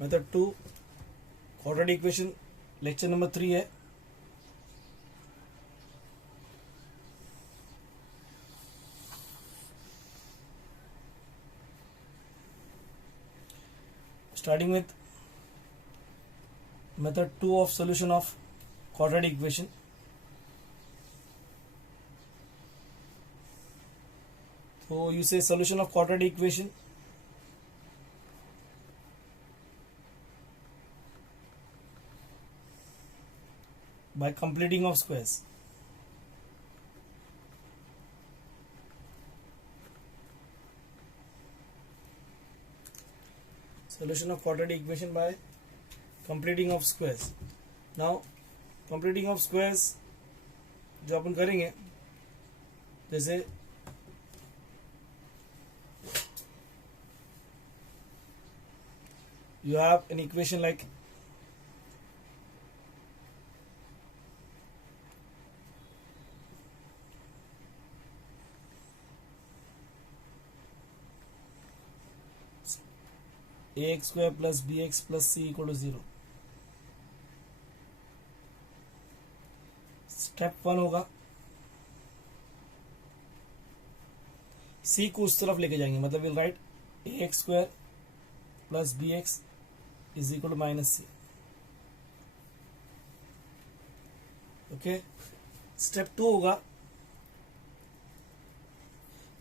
Method 2 quadratic equation lecture number 3 है। Starting with method 2 of solution of quadratic equation. So you say solution of quadratic equation by completing of squares. Solution of quadratic equation by completing of squares. Now completing of squares जो अपन करेंगे, जैसे you have an equation like ax square plus bx plus c equal to 0. Step 1 होगा, c को उस तरफ लेके जाएंगे, मतलब will write ax square plus bx is equal to minus c. Okay. Step 2 होगा,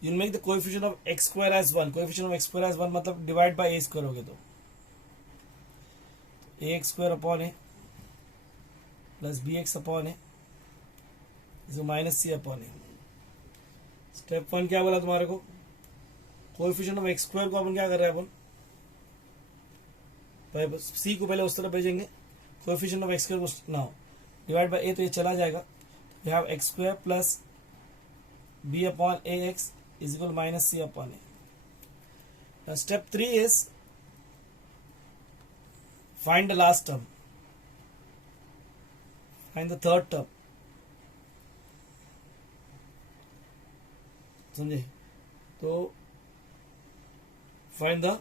you make the coefficient of x square as 1. Coefficient of x square as 1 मतलब divide by a square हो गया, तो ax square upon a plus bx upon a is minus c upon a. Step 1 क्या बोला तुम्हारे को, coefficient of x square को अपन क्या कर रहे हैं, अपन c को पहले उस तरफ भेजेंगे, कोएफिशिएंट ऑफ x स्क्वायर को नाउ डिवाइड बाय a, तो ये चला जाएगा. We have x square plus b upon ax is equal to minus c upon a. Now step 3 is find the last term, find the third term. समझे? तो find the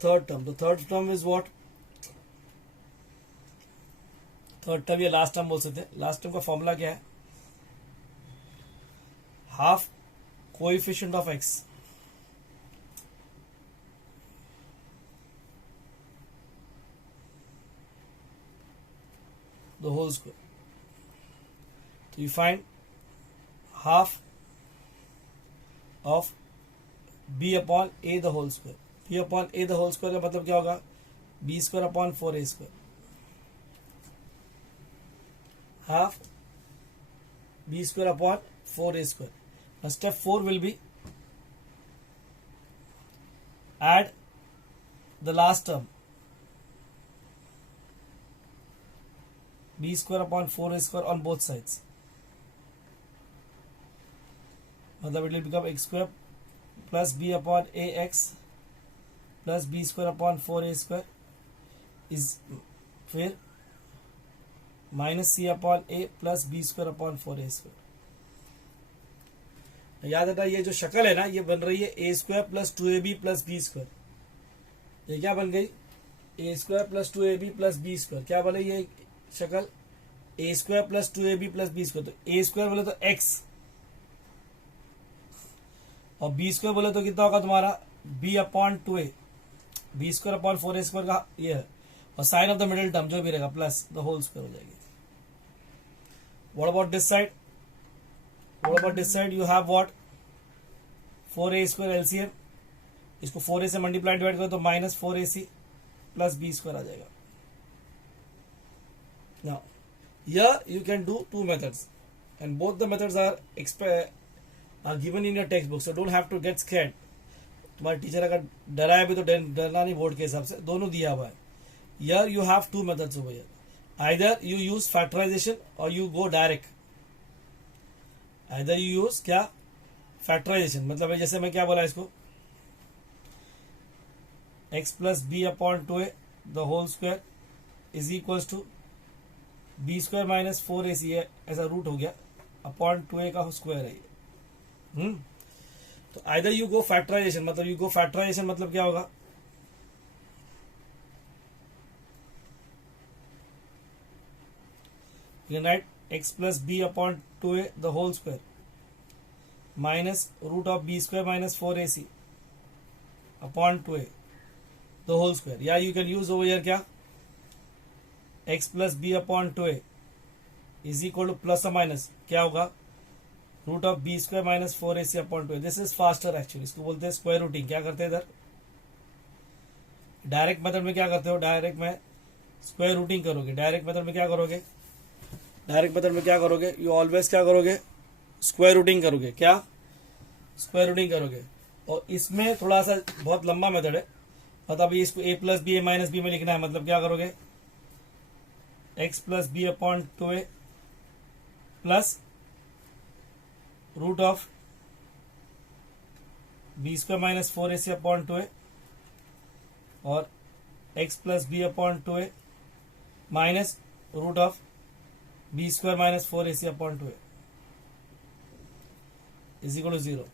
third term. The third term is what? Third term या last term बोल सकते हैं. Last term का formula क्या है, half coefficient of x the whole square. So you find half of b upon a the whole square. b upon a the whole square का मतलब क्या होगा, b square upon 4a square. half b square upon 4a square. Now step 4 will be add the last term b square upon 4a square on both sides. मतलब it will become x square plus b upon ax plus b square upon 4a square is फिर minus c upon a plus b square upon 4a square. याद रखना, ये जो शक्ल है ना, ये बन रही है a square plus 2ab plus b square. ये क्या बन गई, a square plus 2ab plus b square. क्या बने ये शक्ल, a square plus 2ab plus b square. तो ए स्क्वायर बोले तो x और बी स्क्वायर बोले तो कितना होगा तुम्हारा, b upon 2a. B square upon 4a square का ये है, और sign of the middle term जो भी रहेगा प्लस द होल स्क्वायर हो जाएगी. What about this side, what about this side, you have what, 4a square LCM. इसको 4a से मल्टीप्लाई डिवाइड करो तो minus 4ac plus b square आ जाएगा. now here you can do two methods and both the methods are given in your textbook, so don't have to get scared. तुम्हारे teacher अगर डराया भी तो डरना नहीं, बोर्ड के हिसाब से दोनों दिया हुआ है. here you have two methods over here, either you use factorization or you go direct. Either you use क्या, फैक्टराइजेशन. मतलब जैसे मैं क्या बोला इसको, x plus B upon 2a the whole square is equals to B square minus 4ac है, ऐसा root हो गया, अपॉन 2a का स्क्वायर है ये. तो आइदर यू गो फैक्टराइजेशन, मतलब यू गो फैक्टराइजेशन मतलब क्या होगा, you can write x plus b upon 2a the whole square minus root of b square minus 4ac upon 2a the whole square. या you can use over here क्या x plus b upon 2a is equal to plus or minus क्या होगा root of B square minus 4ac upon 2a. This is faster actually, इसको बोलते हैं square routing. क्या करते हैं इधर डायरेक्ट मेथड में क्या करते हो, डायरेक्ट में स्क्वायर रूटिंग करोगे. डायरेक्ट मेथड में क्या करोगे, डायरेक्ट मेथड में क्या करोगे, यू ऑलवेज क्या करोगे स्क्वायर रूटिंग करोगे. क्या स्क्वायर रूटिंग करोगे. और इसमें थोड़ा सा बहुत लंबा मेथड है, मतलब इसको a plus B A minus B में लिखना है. मतलब क्या करोगे x plus B upon 2a plus root of B square minus 4ac upon 2a और x plus B upon 2a minus root of B square minus 4ac upon 2a is equal to 0.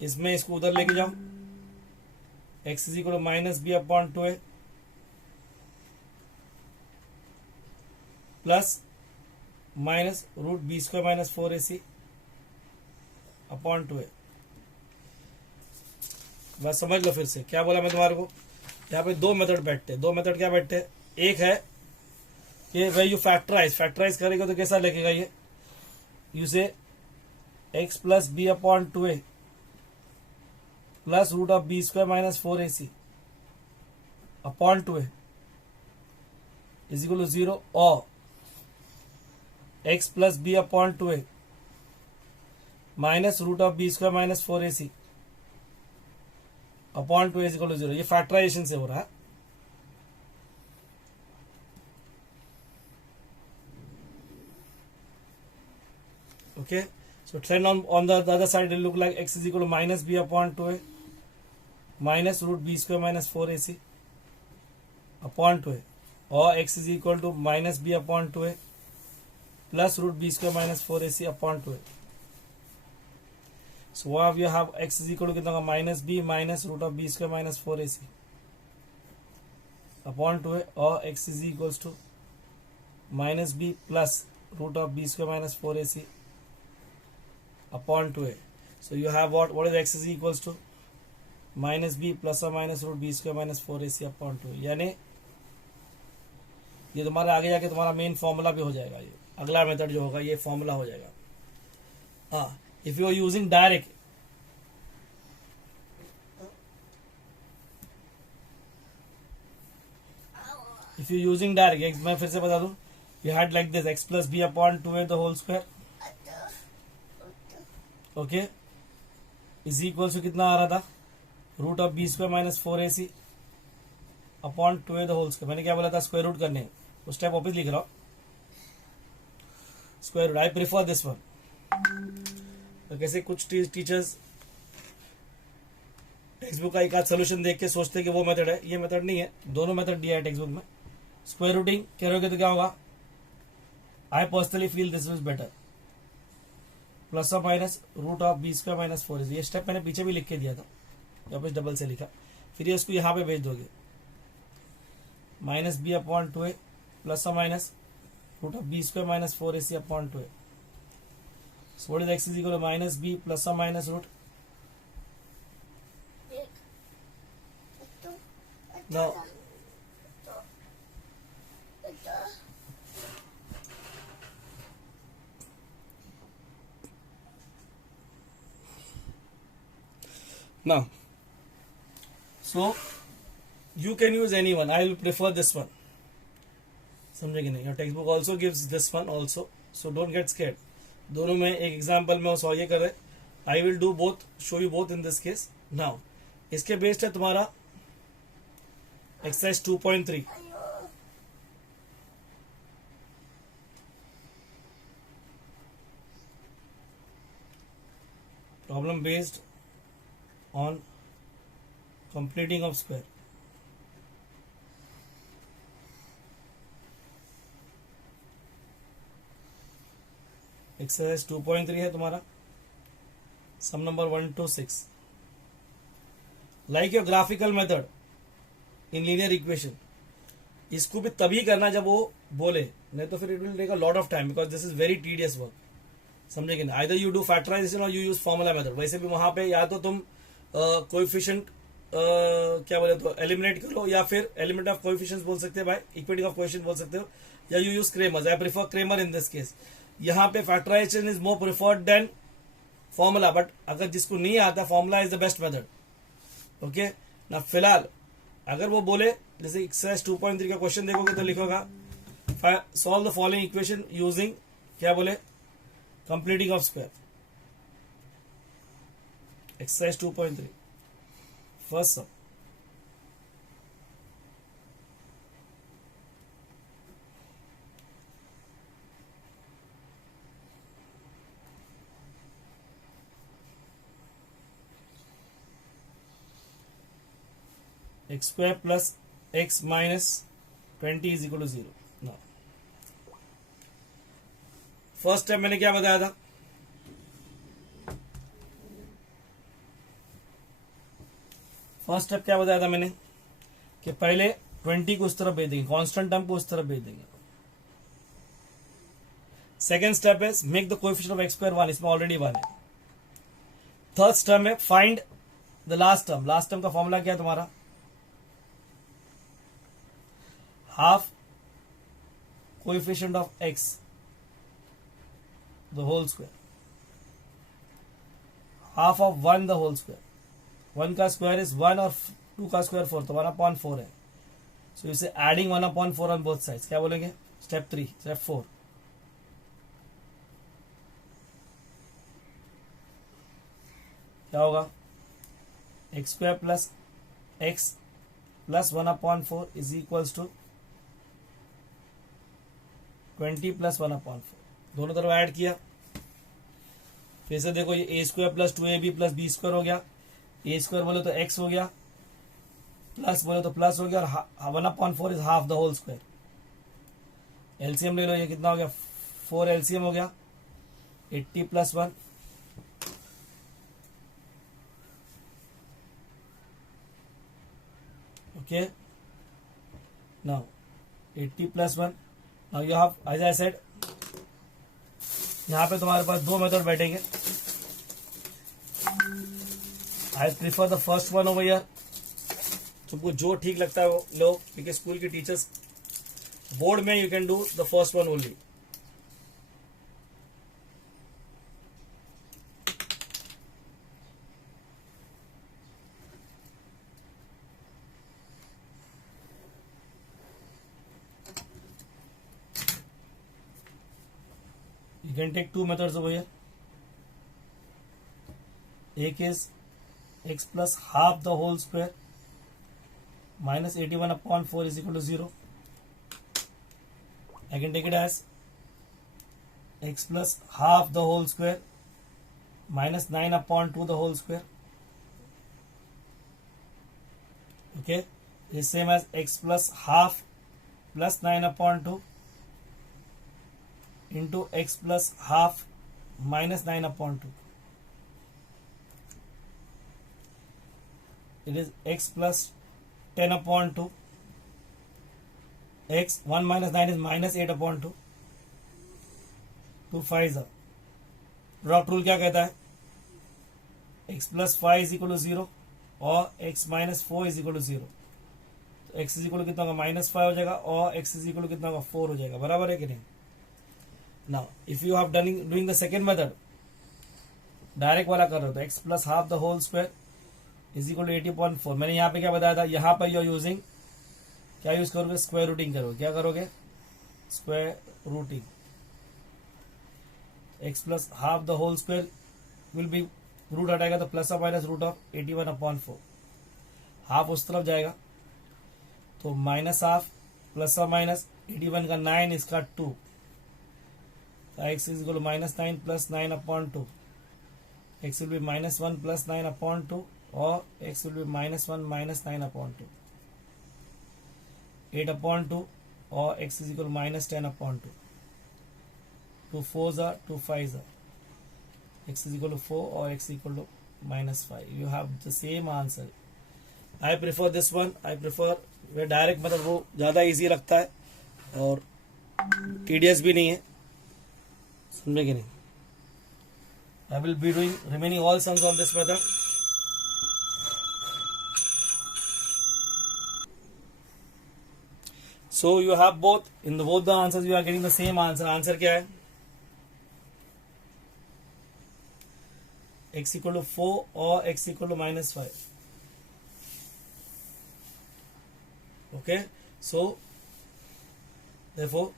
इसमें इसको उधर लेके जाओ, x is equal to minus B upon 2a plus minus root B square minus 4ac upon 2a. बस समझ लो फिर से क्या बोला मैं तुम्हारे को. यहाँ पे दो मेथड बैठते हैं. दो मेथड क्या बैठते हैं, एक है कि भाई यू फैक्टराइज करेगा तो कैसा लिखेगा ये, you say x plus B upon 2a plus root of B square minus 4ac upon 2a is equal to 0 और x plus B upon 2a minus root of B square minus 4ac upon 2a is equal to 0. ये factorisation से हो रहा है. Okay, so trend on the other side will look like x is equal to minus b upon 2a minus root b square minus 4ac upon 2a or x is equal to minus b upon 2a plus root b square minus 4ac upon 2a. So what you have x is equal to कितना होगा minus b minus root of b square minus 4ac upon 2a or x is equals to minus b plus root of b square minus 4ac upon 2a. So you have what is x is equals to minus b plus or minus root b square minus 4ac upon 2a. यानी ये तुम्हारा आगे जाके तुम्हारा main formula भी हो जाएगा. ये अगला मेथड जो होगा ये फॉर्मूला हो जाएगा. हाँ, if you are using direct x मैं फिर से बता दूं, you had like this x plus b upon 2a the whole square okay is equal to कितना आ रहा था root of B square minus 4ac upon 2a the whole square. मैंने क्या बोला था स्क्वायर रूट करने, उस टाइप वापस लिख रहा हूं square root. I prefer this one. तो कैसे कुछ टीचर्स टेक्स्ट बुक का एक आध सोल्यूशन देख के सोचते कि वो मेथड है, ये मेथड नहीं है. दोनों मेथड दिया है टेक्स्ट बुक में. स्क्वायर रूटिंग करोगे तो क्या होगा, I personally feel this is better. Plus और minus root of B square minus 4ac. ये स्टेप मैंने पीछे भी लिख के दिया था, वापस डबल से लिखा. फिर ये इसको यहां पे भेज दोगे minus B upon 2a plus और minus root of B square minus 4ac upon 2a. So what is x is equal to minus b plus or minus root? Now so you can use any one. I will prefer this one. समझे कि नहीं. Your textbook also gives this one also, so don't get scared. दोनों में एक example में solve ये कर रहे. I will do both, show you both in this case. Now इसके बेस्ड है तुम्हारा exercise 2.3. Problem based on completing of square. Exercise 2.3 है तुम्हारा, sum number 1 to 6. Like your graphical method in linear equation, इसको भी तभी करना जब वो बोले, नहीं तो फिर it will take a lot of time because this is very tedious work. समझे कि नहीं? आइदर यू डू फैक्टराइजेशन और यू यूज फॉर्मूला मेथड. वैसे भी वहां पे या तो तुम कोएफिशिएंट क्या बोले तो एलिमिनेट करो, या फिर एलिमेंट ऑफ कोएफिशिएंट्स बोल सकते हैं भाई, इक्विटी ऑफ कोएफिशिएंट बोल सकते हो, या you use Cramer's. I prefer Cramer in this case. यहाँ पे factorisation is more preferred than formula, but अगर जिसको नहीं आता formula is the best method. Okay ना, फिलहाल अगर वो बोले जैसे एक्सरसाइज 2.3 का क्वेश्चन देखोगे तो लिखोगा solve the following equation using क्या बोले completing of square. Exercise 2.3 first sum. x square plus x minus 20 is equal to 0. Now, first step मैंने क्या बताया था? फर्स्ट स्टेप क्या बताया था मैंने कि पहले 20 को उस तरफ भेज देंगे, कांस्टेंट टर्म को उस तरफ भेज देंगे. सेकेंड स्टेप है make the coefficient of x square 1. इसमें ऑलरेडी 1 है. थर्ड स्टेप है find the last term. Last term का फॉर्मूला क्या है तुम्हारा? half coefficient of x the whole square, half of 1 the whole square. 1 का स्क्वायर इज 1 और 2 का स्क्वायर 4, तो 1/4 है. सो इसे एडिंग 1/4 ऑन बोथ साइड्स. क्या बोलेंगे? स्टेप 3. स्टेप 4 क्या होगा? X square plus x plus 1/4 is equals to 20 plus 1/4. दोनों तरफ ऐड किया. फिर से देखो ये a square plus 2ab plus b square हो गया. ए स्क्वायर बोले तो एक्स हो गया, प्लस बोले तो प्लस हो गया, और 1/4 is half the whole square. LCM ले लो. ये कितना हो गया? 4 एलसीएम हो गया. 80 plus 1 okay. Now 80 plus 1. Now you have, as I said, यहाँ पे तुम्हारे पास दो मेथड बैठेंगे. I prefer the first one over here. तुमको जो ठीक लगता है वो लो, क्योंकि स्कूल के टीचर्स बोर्ड में you can do the first one only. You can take two methods over here. एक is x plus half the whole square minus 81/4 is equal to 0. I can take it as x plus half the whole square minus 9/2 the whole square. Okay, is same as x plus half plus 9/2 into x plus half minus 9/2. It is x plus 10/2. X 1 minus 9 is minus 8/2. 2 5 is. Product rule क्या कहता है? x plus 5 is equal to 0 और x minus 4 is equal to 0. तो x is equal to कितना होगा? -5 हो जाएगा और x is equal to कितना होगा? 4 हो जाएगा. बराबर है कि नहीं? Now if you have doing the second method, direct वाला कर रहे हो तो x plus half the whole square is equal to 80.4. मैंने यहाँ पे क्या बताया था? यहाँ पर यू यूजिंग क्या यूज करोगे? स्क्वायर रूटिंग करोगे. क्या करोगे? Square rooting. x plus half the whole square will be root हटाएगा तो प्लस और माइनस रूट ऑफ 81/4. हाफ उस तरफ जाएगा तो माइनस हाफ प्लस और माइनस 81 का 9 इसका 2. x is equal to -9 plus 9/2. x will be -1 plus 9/2 or x will be -1 minus 9/2. 8/2 or x is equal to -10/2. 2 4s are 2 5s are. X is equal to 4 or x is equal to -5. You have the same answer. I prefer this one. I prefer way direct मतलब वो ज़्यादा easy लगता है और tedious भी नहीं है, समझे कि नहीं. I will be doing remaining all sums on this method. So you have both, in the both the answers you are getting the same answer. Answer क्या है? X equal to 4 or X equal to minus 5. Okay, so therefore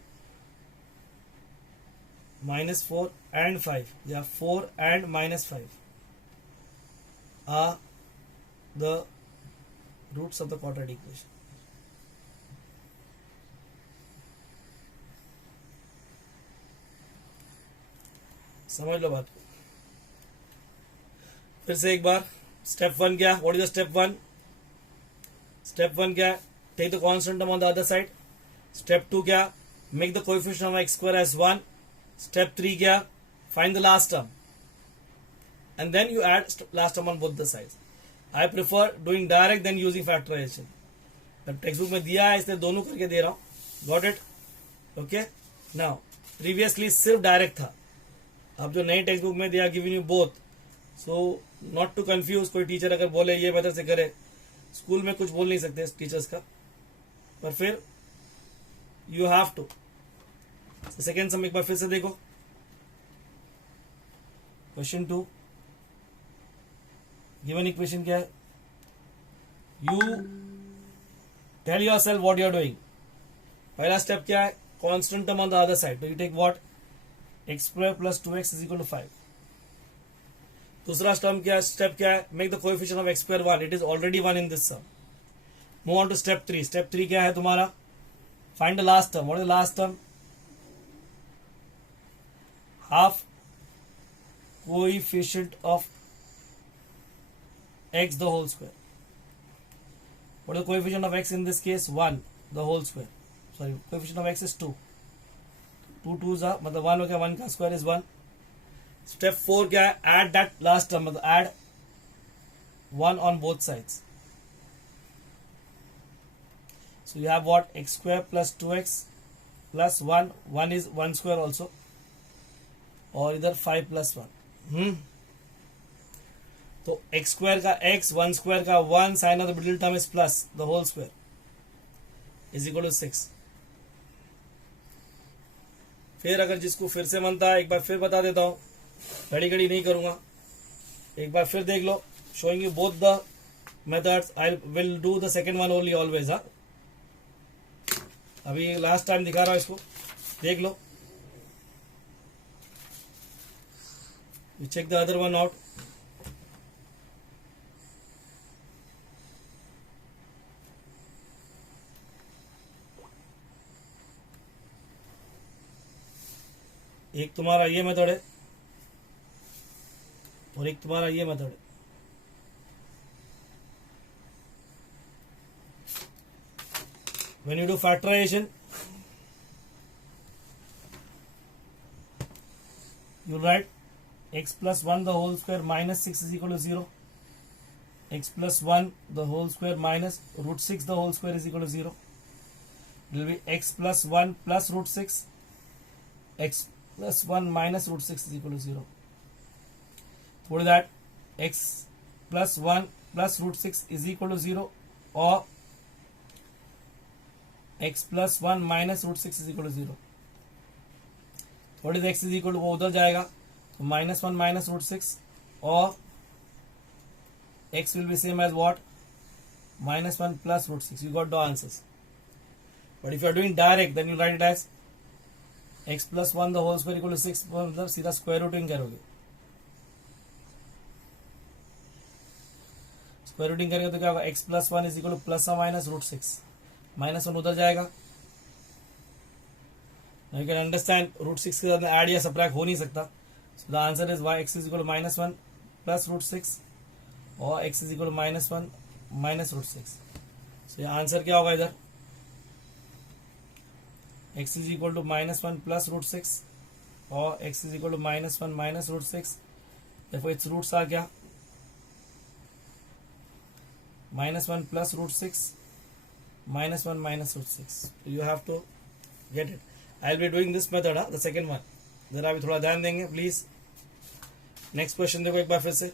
minus 4 and 5, yeah, 4 and minus 5 are the roots of the quadratic equation. समझ लो बात को. फिर से एक बार step 1 क्या, what is the step 1? Step 1 क्या, take the constant term on the other side. Step 2 क्या, make the coefficient of x square as 1. Step 3 क्या, find the last term and then you add last term on both the sides. I prefer doing direct than using factorization. अब text book में दिया है इसलिए दोनों करके दे रहा हूँ. Got it? Okay. Now previously सिर्फ डायरेक्ट था, अब जो नई टेक्स्ट बुक में दिया giving you both. So not to confuse. कोई टीचर अगर बोले ये मेथड से करे, स्कूल में कुछ बोल नहीं सकते टीचर्स का, पर फिर you have to. Second sum एक बार फिर से देखो. क्वेश्चन 2 गिवन इक्वेशन क्या है, you tell yourself what you are doing. पहला स्टेप क्या है, constant term on the other side, तो you take what, x square plus 2x is equal to 5. दूसरा स्टेप क्या है, make the coefficient of x square 1. It is already 1 in this sum. Move on to step 3. Step 3 क्या है तुम्हारा, find the last term. What is the last term, half coefficient of x the whole square. What is the coefficient of x in this case? 1 the whole square. Sorry, coefficient of x is 2. 2 2s are मतलब 1 हो गया, 1 का square is 1. Step 4 क्या है, add that last term, मतलब add 1 on both sides. So you have what, x square plus 2x plus 1. 1 is 1 square also, और इधर 5 plus 1. तो x स्क्वायर का x, 1 स्क्वायर का 1, sign of the middle term is plus the whole square is equal to 6. फिर अगर जिसको फिर से मनता है, एक बार फिर बता देता हूं, घड़ी घड़ी नहीं करूंगा, एक बार फिर देख लो. Showing you both the methods. I will do the second one only always. अभी लास्ट टाइम दिखा रहा हूं, इसको देख लो. You check the other one out. एक तुम्हारा ये मेथड है और एक तुम्हारा ये मेथड है. When you do factorization, you write x plus 1 the whole square minus 6 is equal to 0. X plus 1 the whole square minus root 6 the whole square is equal to 0. It will be x plus 1 plus root 6. X plus 1 minus root 6 is equal to 0. So what is that? X plus 1 plus root 6 is equal to 0, or x plus 1 minus root 6 is equal to 0. What is x is equal to, वो उधर जाएगा, तो minus 1 minus root 6, or x will be same as what, minus 1 plus root 6. You got the answers. But if you are doing direct, then you write it as x plus 1 the whole square equal to 6. मतलब सीधा square rooting करोगे. Square routing करेंगे तो क्या होगा, x plus 1 is equal to plus or minus root 6. Minus 1 उधर जाएगा. You can understand root 6 के साथ ऐड या सबट्रैक्ट हो नहीं सकता. So the answer is y x is equal to minus 1 plus root 6, or x is equal to minus 1 minus root 6. So ये answer क्या होगा इधर, x is equal to minus 1 plus root 6, or x is equal to minus 1 minus root 6. Therefore its roots are क्या, minus 1 plus root 6 -1 minus root 6. You have to get it. I'll be doing this method, the second one. जरा अभी थोड़ा ध्यान देंगे please. Next question देखो एक बार फिर से.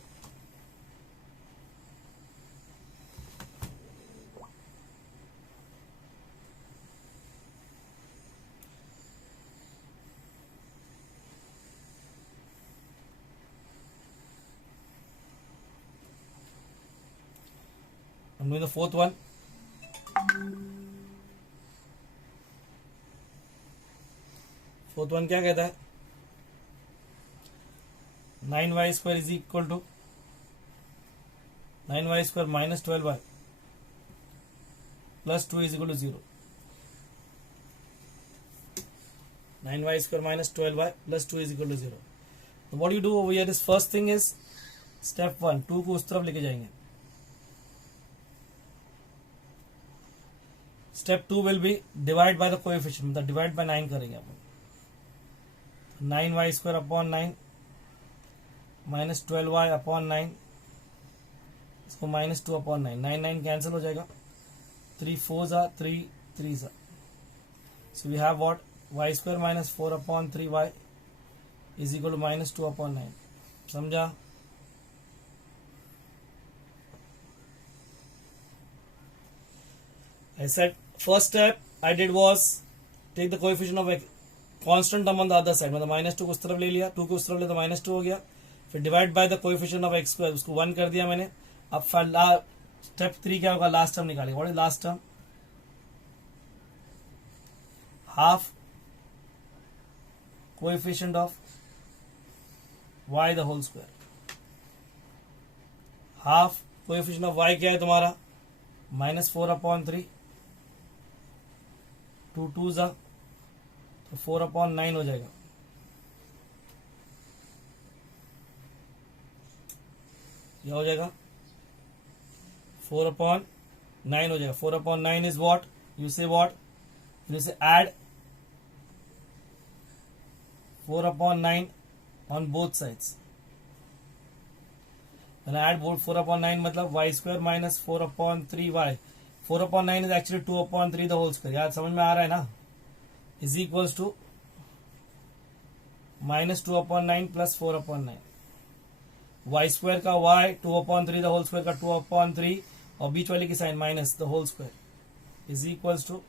I'm doing the fourth one. Fourth one क्या कहता है? 9y square is equal to 9y square minus 12y plus 2 is equal to 0. 9y square minus 12y plus 2 is equal to 0. तो what you do over here is first thing is step 1, 2 को उस तरफ लेके जाएंगे. Step 2 will be divide by the coefficient, मतलब divide by 9 करेंगे अपन. 9y square upon 9 minus 12y upon 9, इसको माइनस 2 अपॉन 9. 9 9 कैंसिल हो जाएगा. 3 4 जा 3 3 जा. So we have what? y square minus 4 upon 3y is equal to minus 2 upon 9. समझा? I said first step I did was take the coefficient of constant term on the other side, मतलब minus 2 को उस तरफ ले लिया, 2 को उस तरफ ले तो माइनस 2 हो गया. फिर divide by the coefficient of x square, उसको 1 कर दिया मैंने. अब स्टेप 3 क्या होगा? लास्ट टर्म निकालेंगे. What is last term? Half coefficient of y the whole square. Half coefficient of y क्या है तुम्हारा? माइनस 4 अपॉन 3, 2 2 जा तो 4 अपॉन 9 हो जाएगा. क्या हो जाएगा? 4 अपॉन 9 हो जाएगा. 4 अपॉन 9 इज व्हाट? यू से व्हाट? यू से add 4 upon 9 on both sides. When I add both 4 upon 9 मतलब y square minus 4 upon 3y. 4 upon 9 is actually 2 upon 3 the whole square. यार समझ में आ रहा है ना? Is equals to minus 2 upon 9 plus 4 upon 9. y square का y 2 upon 3 the whole square का 2 upon 3 और बीच वाले की sign minus the whole square is equals to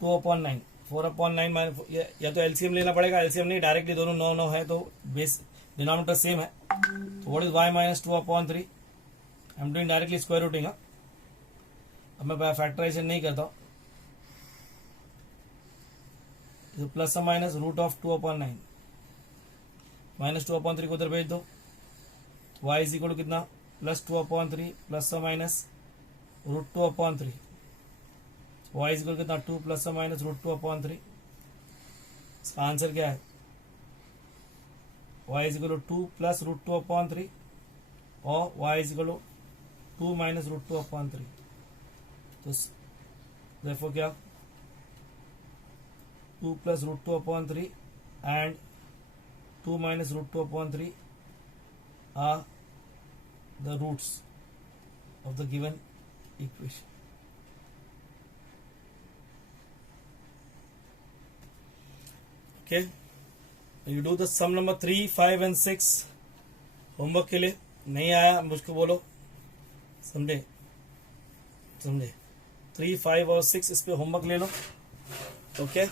2 upon 9. 4 upon 9 minus या तो एलसीएम लेना पड़ेगा. एलसीएम नहीं, डायरेक्टली दोनों 9 9 है तो बेस डिनोमिनेटर सेम है. तो what is y minus 2 upon 3? I am doing directly square rooting. अब मैं फैक्टराइजेशन नहीं करता हूं. Plus minus root of 2 upon 9 minus 2 upon 3 को उधर भेज दो. y इज इक्वल टू कितना? Plus 2 upon 3 plus minus root 2 upon 3. y is equal कितना? 2 प्लस माइनस रूट 2 अपॉन 3. इसका आंसर क्या है? y is equal to 2 plus root 2 upon 3 और y is equal to 2 minus root 2 upon 3. तो therefore क्या? 2 plus root 2 upon 3 and 2 minus root 2 upon 3 are the roots of the given equation. Okay. You do the sum number 3, 5 and 6 homework के लिए. नहीं आया मुझको बोलो. समझे? 3, 5 और 6 इस पे होमवर्क ले लो. ओके.